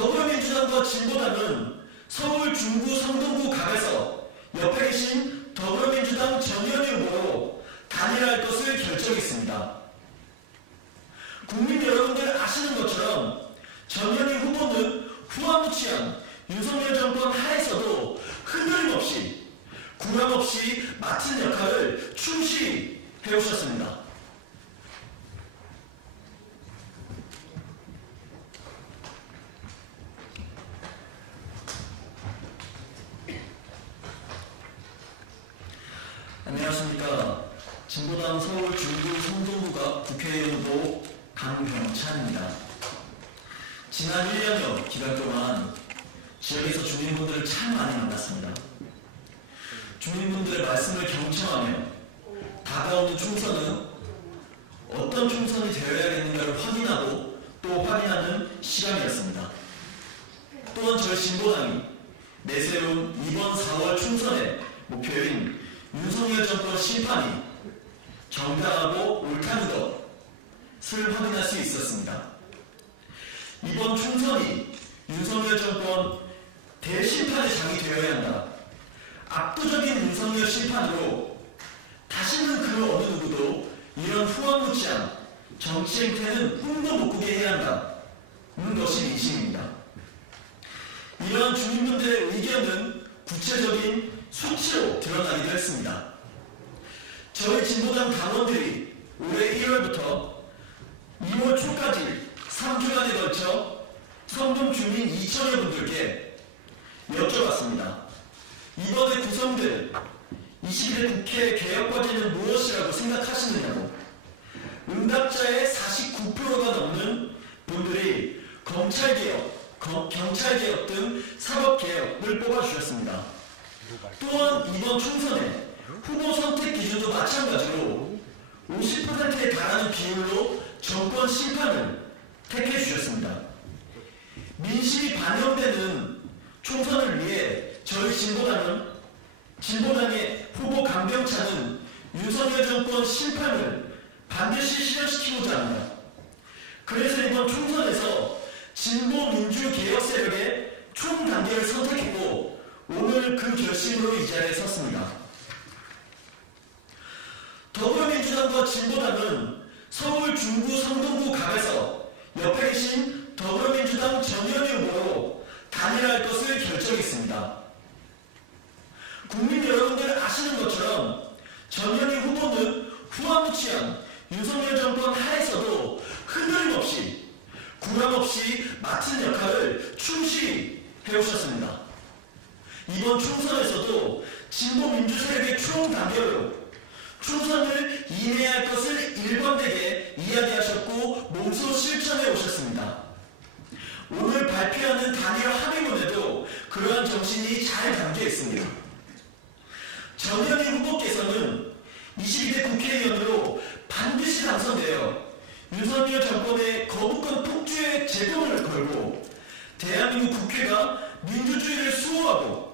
더불어민주당과 진보당은 서울 중구 성동구 갑에서 옆에 계신 더불어민주당 전현희 후보로 단일화할 것을 결정했습니다. 국민 여러분들 아시는 것처럼 전현희 후보는 후한무치한 윤석열 정권 하에서도 흔들림 없이 구람 없이 맡은 역할을 충실히 해오셨습니다. 안녕하십니까. 진보당 서울 중구 성동구갑 국회의원 후보 강병찬입니다. 지난 1년여 기간 동안 지역에서 주민분들을 참 많이 만났습니다. 주민분들의 말씀을 경청하며 다가오는 총선은 어떤 총선이 되어야겠는가를 확인하고 또 확인하는 시간이었습니다. 또한 저희 진보당이 내세운 이번 4월 총선의 목표인 윤석열 정권 심판이 정당하고 옳다는 것을 확인할 수 있었습니다. 이번 총선이 윤석열 정권 대심판의 장이 되어야 한다. 압도적인 윤석열 심판으로 다시는 그 어느 누구도 이런 후한무치한 정치 행태는 꿈도 못 꾸게 해야 한다는 것이 민심입니다. 이러한 주민분들의 의견은 구체적인 수치로 드러나기도 했습니다. 저희 진보당 당원들이 올해 1월부터 2월 초까지 3주간에 걸쳐 성동 주민 2천여 분들께 여쭤봤습니다. 이번에 구성될 21대 국회 개혁 과제는 무엇이라고 생각하시느냐고. 응답자의 49%가 넘는 분들이 검찰개혁, 경찰개혁 등 사법개혁을 뽑아주셨습니다. 또한 이번 총선에 후보 선택 기준도 마찬가지로 50%에 달하는 비율로 정권 심판을 택해 주셨습니다. 민심이 반영되는 총선을 위해 저희 진보당의 후보 강병찬은 윤석열 정권 심판을 반드시 실현시키고자 합니다. 그래서 이번 총선에서 진보민주 개혁 세력의 총단계를 선택했고 오늘 그 결심으로 이 자리에 섰습니다. 더불어민주당과 진보당은 서울 중구 성동구 갑에서 옆에 계신 더불어민주당 전현희 후보로 단일화할 것을 결정했습니다. 국민 여러분들 아시는 것처럼 전현희 후보는 후한무치한 윤석열 정권 하에서도 흔들림 없이 구람 없이 맡은 역할을 충실히 해오셨습니다. 이번 총선에서도 진보민주 세력의 총단결로 총선을 이행할 것을 일관되게 이야기하셨고 몸소 실천해 오셨습니다. 오늘 발표하는 단일화 합의문에도 그러한 정신이 잘 담겨 있습니다. 전현희 후보께서는 22대 국회의원으로 반드시 당선되어 윤석열 정권의 거부권 폭주에 제동을 걸고 대한민국 국회가 민주주의를 수호하고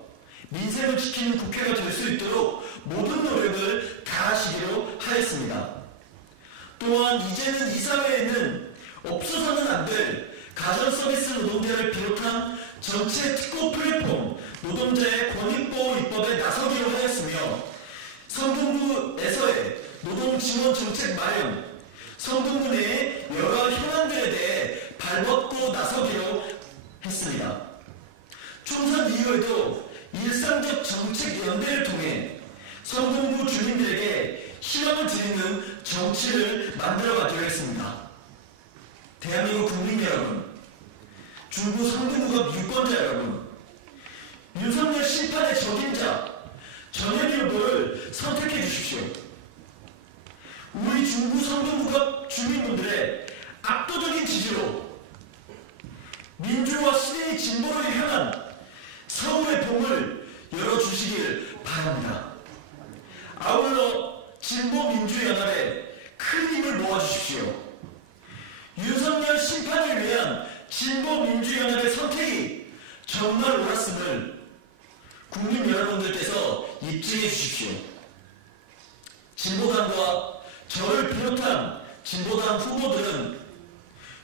민생을 지키는 국회가 될 수 있도록 모든 노력을 다하시기로 하였습니다. 또한 이제는 이 사회에는 없어서는 안 될 가전서비스 노동자를 비롯한 전체 특고 플랫폼 노동자의 권익보호 입법에 나서기로 하였으며 성동구에서의 노동지원정책 마련, 성동구 내의 여러 현안들에 대해 발벗고 나서기로 했습니다. 총선 이후에도 일상적 정책 연대를 통해 성동구 주민들에게 희망을 드리는 정치를 만들어가기로 했습니다. 대한민국 국민 여러분, 중구 성동구갑 유권자 여러분, 윤석열 심판의 적임자 전현희 후보를 선택해 주십시오. 우리 중구 성동구갑 주민분들의 압도적인 지지로 민주와 시대의 진보를 향한 서울의 봄을 열어주시길 바랍니다. 아울러 진보민주연합에 큰 힘을 모아주십시오. 윤석열 심판을 위한 진보민주연합의 선택이 정말 옳았음을 국민 여러분들께서 입증해 주십시오. 진보당과 저를 비롯한 진보당 후보들은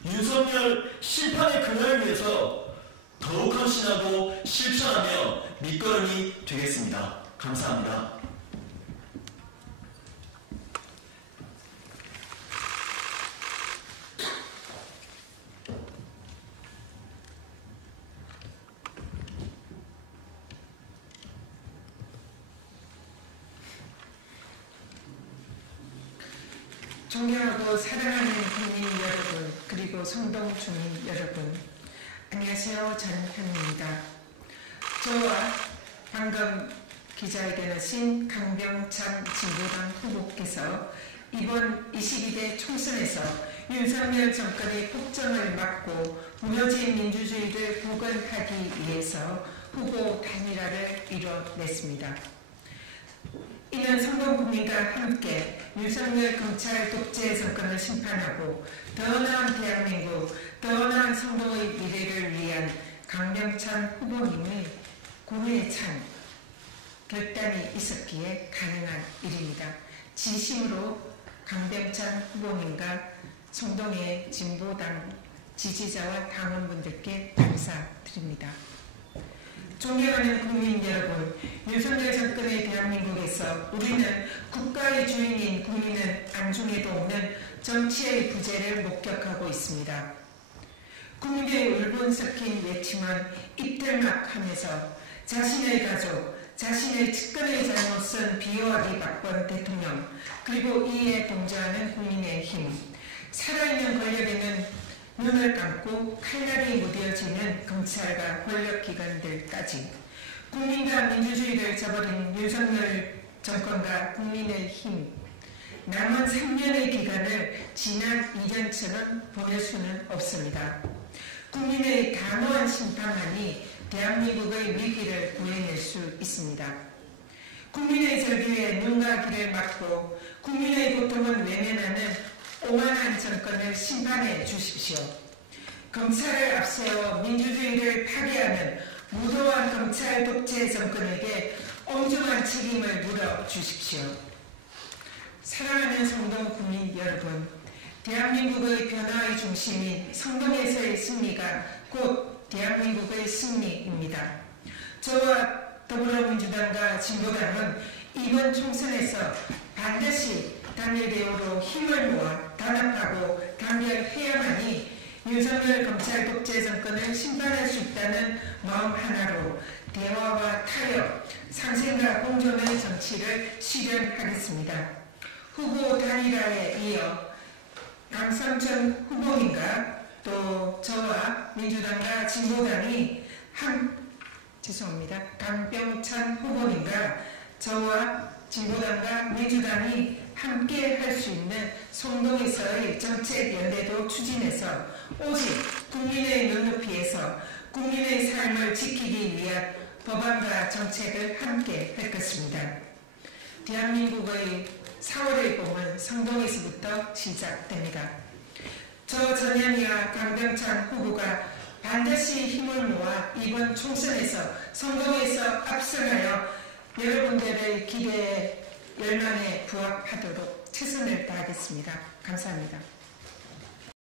윤석열 심판의 그날을 위해서 확신하고 실천하며 밑거름이 되겠습니다. 감사합니다. 존경하고 사랑하는 국민 여러분, 그리고 성동 주민 여러분, 안녕하세요. 전현입니다. 저와 방금 기자회견 하신 강병찬 진보당 후보께서 이번 22대 총선에서 윤석열 정권의 폭정을 막고 무너진 민주주의를 복원하기 위해서 후보 단일화를 이뤄냈습니다. 이는 성동 국민과 함께 윤석열 검찰 독재 정권을 심판하고 더 나은 대한민국, 더 나은 성동의 미래를 위한 강병찬 후보님의 공에 찬 결단이 있었기에 가능한 일입니다. 진심으로 강병찬 후보님과 성동의 진보당 지지자와 당원분들께 감사드립니다. 존경하는 국민 여러분, 윤석열 정권의 대한민국에서 우리는 국가의 주인인 국민은 안중에도 없는 정치의 부재를 목격하고 있습니다. 국민의 울분 섞인 외침은 입들막하면서 자신의 가족, 자신의 측근의 잘못은 비호하기 바쁜 대통령, 그리고 이에 동조하는 국민의힘, 살아있는 권력에는 눈을 감고 칼날이 무뎌지는 검찰과 권력기관들까지 국민과 민주주의를 저버린 윤석열 정권과 국민의힘, 남은 3년의 기간을 지난 2년처럼 보낼 수는 없습니다. 국민의 단호한 심판만이 대한민국의 위기를 구해낼 수 있습니다. 국민의 절규에 눈과 귀를 막고 국민의 고통을 외면하는 오만한 정권을 심판해 주십시오. 검찰을 앞세워 민주주의를 파괴하는 무도한 검찰 독재 정권에게 엄중한 책임을 물어주십시오. 사랑하는 성동 국민 여러분, 대한민국의 변화의 중심인 성동에서의 승리가 곧 대한민국의 승리입니다. 저와 더불어민주당과 진보당은 이번 총선에서 반드시 단일 대우로 힘을 모아 단합하고 단결해야만이 윤석열 검찰 독재 정권을 심판할 수 있다는 마음 하나로 대화와 타협, 상생과 공존의 정치를 실현하겠습니다. 후보 단일화에 이어 강성천 후보님과 또 저와 민주당과 진보당이 강병찬 후보님과 저와 진보당과 민주당이 함께 할 수 있는 성동에서의 정책연대도 추진해서 오직 국민의 눈높이에서 국민의 삶을 지키기 위한 법안과 정책을 함께 할 것입니다. 대한민국의 4월의 봄은 성동에서부터 시작됩니다. 저 전현희와 강병찬 후보가 반드시 힘을 모아 이번 총선에서 성동에서 압승하여 여러분들의 기대에 열망에 부합하도록 최선을 다하겠습니다. 감사합니다.